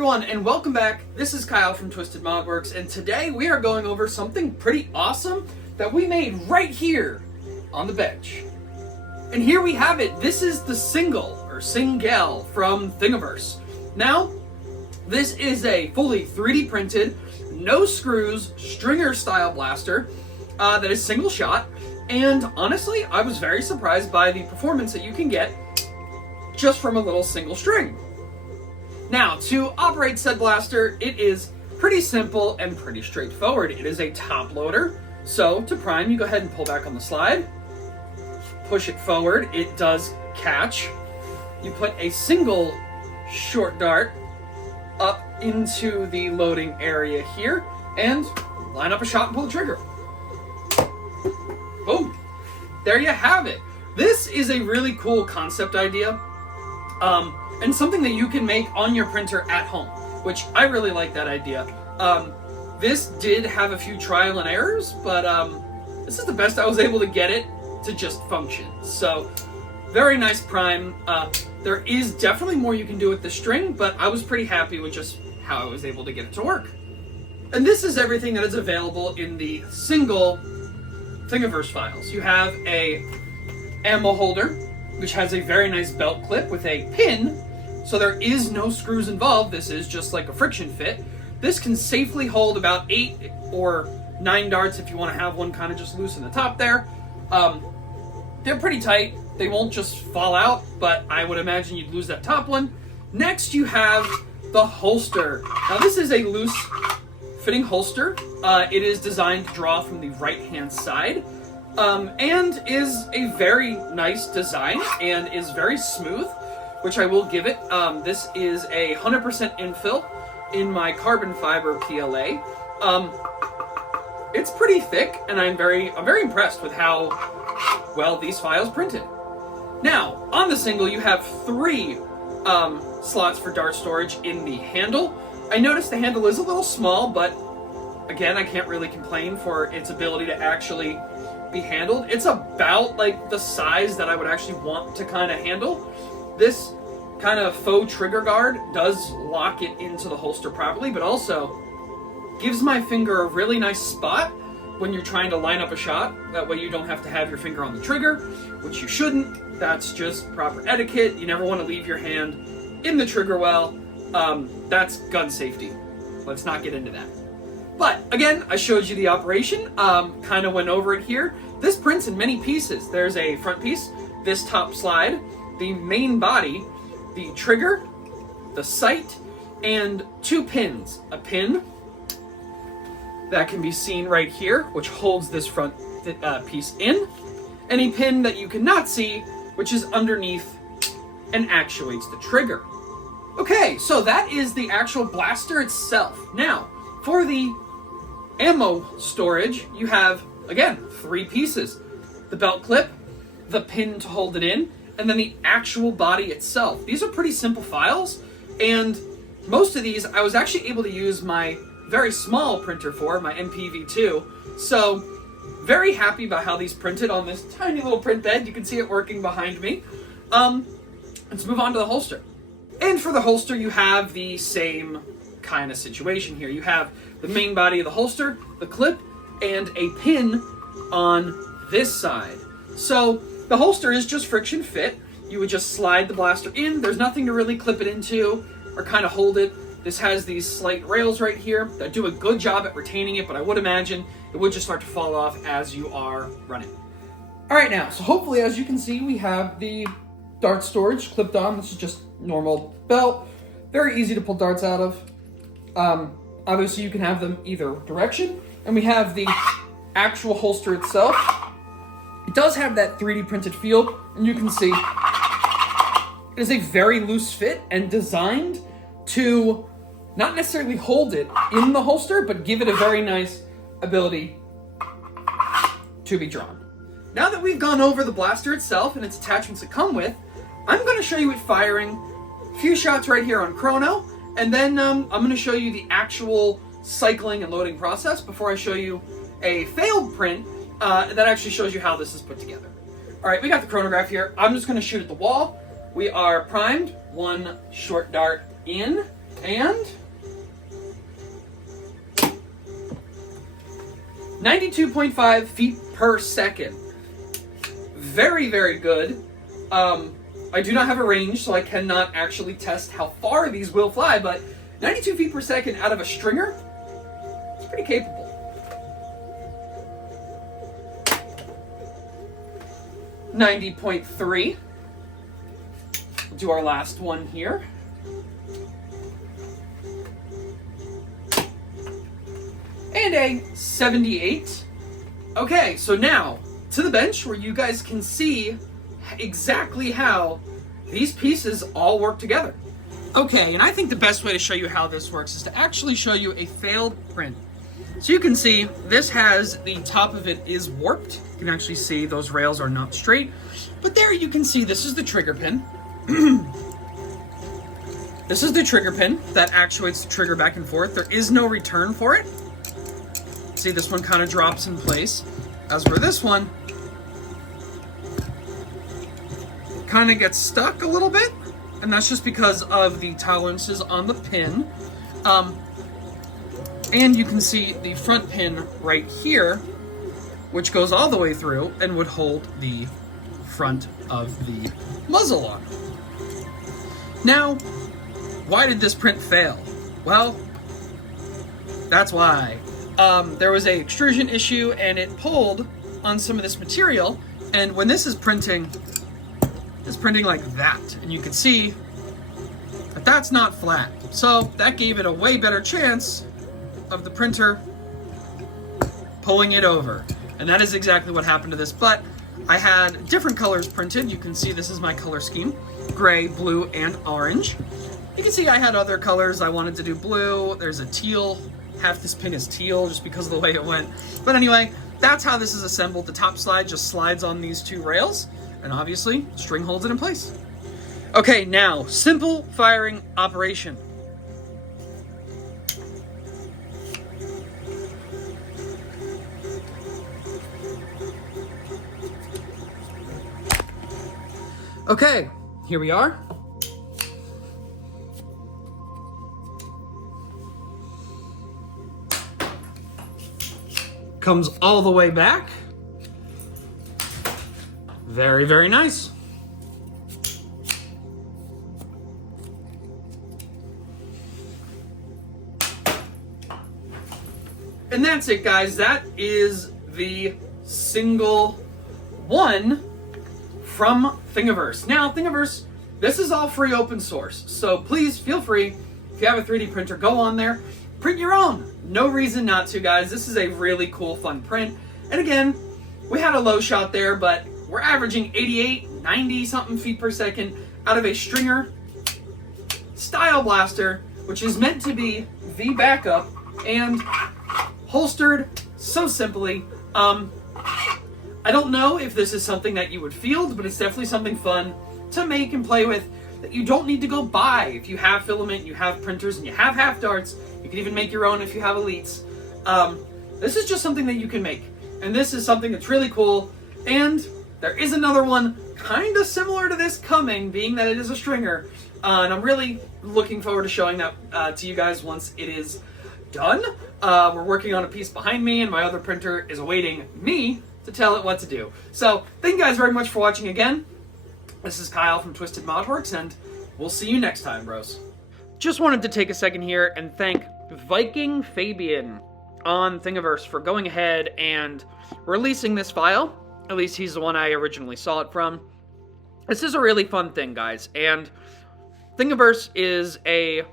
everyone, and welcome back. This is Kyle from Twisted Modworks, and today we are going over something pretty awesome that we made right here on the bench. And here we have it. This is the Singel, or Singel, from Thingiverse. Now, this is a fully 3D printed, no screws, stringer style blaster that is single shot. And honestly, I was very surprised by the performance that you can get just from a little single string. Now, to operate said blaster, it is pretty simple and pretty straightforward. It is a top loader. So to prime, you go ahead and pull back on the slide, push it forward, it does catch. You put a single short dart up into the loading area here and line up a shot and pull the trigger. Boom. There you have it. This is a really cool concept idea. And something that you can make on your printer at home, which I really like that idea. This did have a few trial and errors, but this is the best I was able to get it to just function. So, very nice prime. There is definitely more you can do with the string, but I was pretty happy with just how I was able to get it to work. And this is everything that is available in the Singel Thingiverse files. You have a ammo holder, which has a very nice belt clip with a pin. So there is no screws involved. This is just like a friction fit. This can safely hold about 8 or 9 darts if you want to have one kind of just loose in the top there. They're pretty tight. They won't just fall out, but I would imagine you'd lose that top one. Next, you have the holster. Now this is a loose fitting holster. It is designed to draw from the right-hand side. And is a very nice design and is very smooth, which I will give it. This is a 100% infill in my carbon fiber PLA. It's pretty thick, and I'm very impressed with how well these files printed. Now, on the Singel, you have 3 slots for dart storage in the handle. I noticed the handle is a little small, but again, I can't really complain for its ability to actually be handled. It's about like the size that I would actually want to kind of handle. This kind of faux trigger guard does lock it into the holster properly, but also gives my finger a really nice spot when you're trying to line up a shot. That way you don't have to have your finger on the trigger, which you shouldn't. That's just proper etiquette. You never want to leave your hand in the trigger well. That's gun safety. Let's not get into that. But again, I showed you the operation, kind of went over it here. This prints in many pieces. There's a front piece, this top slide, the main body, the trigger, the sight, and 2 pins. A pin that can be seen right here, which holds this front piece in, and a pin that you cannot see, which is underneath and actuates the trigger. Okay, so that is the actual blaster itself. Now, for the ammo storage, you have, again, 3 pieces. The belt clip, the pin to hold it in, and then the actual body itself. These are pretty simple files, and most of these I was actually able to use my very small printer for, my MPV2. So, very happy about how these printed on this tiny little print bed. You can see it working behind me. Let's move on to the holster. And for the holster, you have the same kind of situation here. You have the main body of the holster, the clip, and a pin on this side. So the holster is just friction fit. You would just slide the blaster in. There's nothing to really clip it into or kind of hold it. This has these slight rails right here that do a good job at retaining it, but I would imagine it would just start to fall off as you are running. All right, now, so hopefully, as you can see, we have the dart storage clipped on. This is just normal belt. Very easy to pull darts out of. Obviously, you can have them either direction. And we have the actual holster itself. It does have that 3D printed feel, and you can see it is a very loose fit and designed to not necessarily hold it in the holster, but give it a very nice ability to be drawn. Now that we've gone over the blaster itself and its attachments that come with, I'm going to show you it firing a few shots right here on chrono, and then I'm going to show you the actual cycling and loading process before I show you a failed print that actually shows you how this is put together. All right, we got the chronograph here. I'm just going to shoot at the wall. We are primed. 1 short dart in, and 92.5 feet per second. Very, very good. I do not have a range, so I cannot actually test how far these will fly, but 92 feet per second out of a stringer, it's pretty capable. $90.3. We'll do our last one here. And a 78. Okay, so now to the bench where you guys can see exactly how these pieces all work together. Okay, and I think the best way to show you how this works is to actually show you a failed print. So you can see this has, the top of it is warped. You can actually see those rails are not straight. But there you can see this is the trigger pin. This is the trigger pin that actuates the trigger back and forth. There is no return for it. See, this one kind of drops in place. As for this one, kind of gets stuck a little bit. And that's just because of the tolerances on the pin. And you can see the front pin right here, which goes all the way through and would hold the front of the muzzle on. Now, why did this print fail? Well, that's why. There was an extrusion issue and it pulled on some of this material, and when this is printing, it's printing like that, and you can see that that's not flat. So that gave it a way better chance of the printer pulling it over. And that is exactly what happened to this, but I had different colors printed. You can see this is my color scheme: gray, blue, and orange. You can see I had other colors. I wanted to do blue. There's a teal. Half this pin is teal just because of the way it went. But anyway, that's how this is assembled. The top slide just slides on these two rails, and obviously string holds it in place. Okay, now, simple firing operation. Okay, here we are. Comes all the way back. Very, very nice. And that's it, guys. That is the Singel 1 from Thingiverse. Now, Thingiverse, this is all free open source, so please feel free, if you have a 3D printer, go on there, print your own. No reason not to, guys. This is a really cool, fun print. And again, we had a low shot there, but we're averaging 88, 90 something feet per second out of a stringer style blaster, which is meant to be the backup and holstered so simply. I don't know if this is something that you would field, but it's definitely something fun to make and play with that you don't need to go buy. If you have filament, you have printers, and you have half darts, you can even make your own if you have elites. This is just something that you can make. And this is something that's really cool. And there is another one kind of similar to this coming, being that it is a stringer. And I'm really looking forward to showing that to you guys once it is done. We're working on a piece behind me, and my other printer is awaiting me to tell it what to do. So, thank you guys very much for watching again. This is Kyle from Twisted Modworks, and we'll see you next time, bros. Just wanted to take a second here and thank Viking Fabian on Thingiverse for going ahead and releasing this file. At least he's the one I originally saw it from. This is a really fun thing, guys, and Thingiverse is a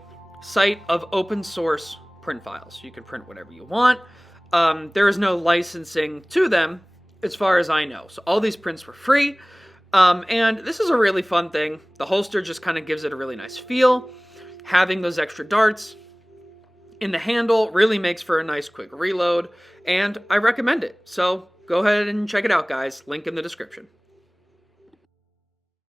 site of open source print files. You can print whatever you want. There is no licensing to them, as far as I know. So all these prints were free, and this is a really fun thing. The holster just kind of gives it a really nice feel. Having those extra darts in the handle really makes for a nice quick reload, and I recommend it. So go ahead and check it out, guys. Link in the description.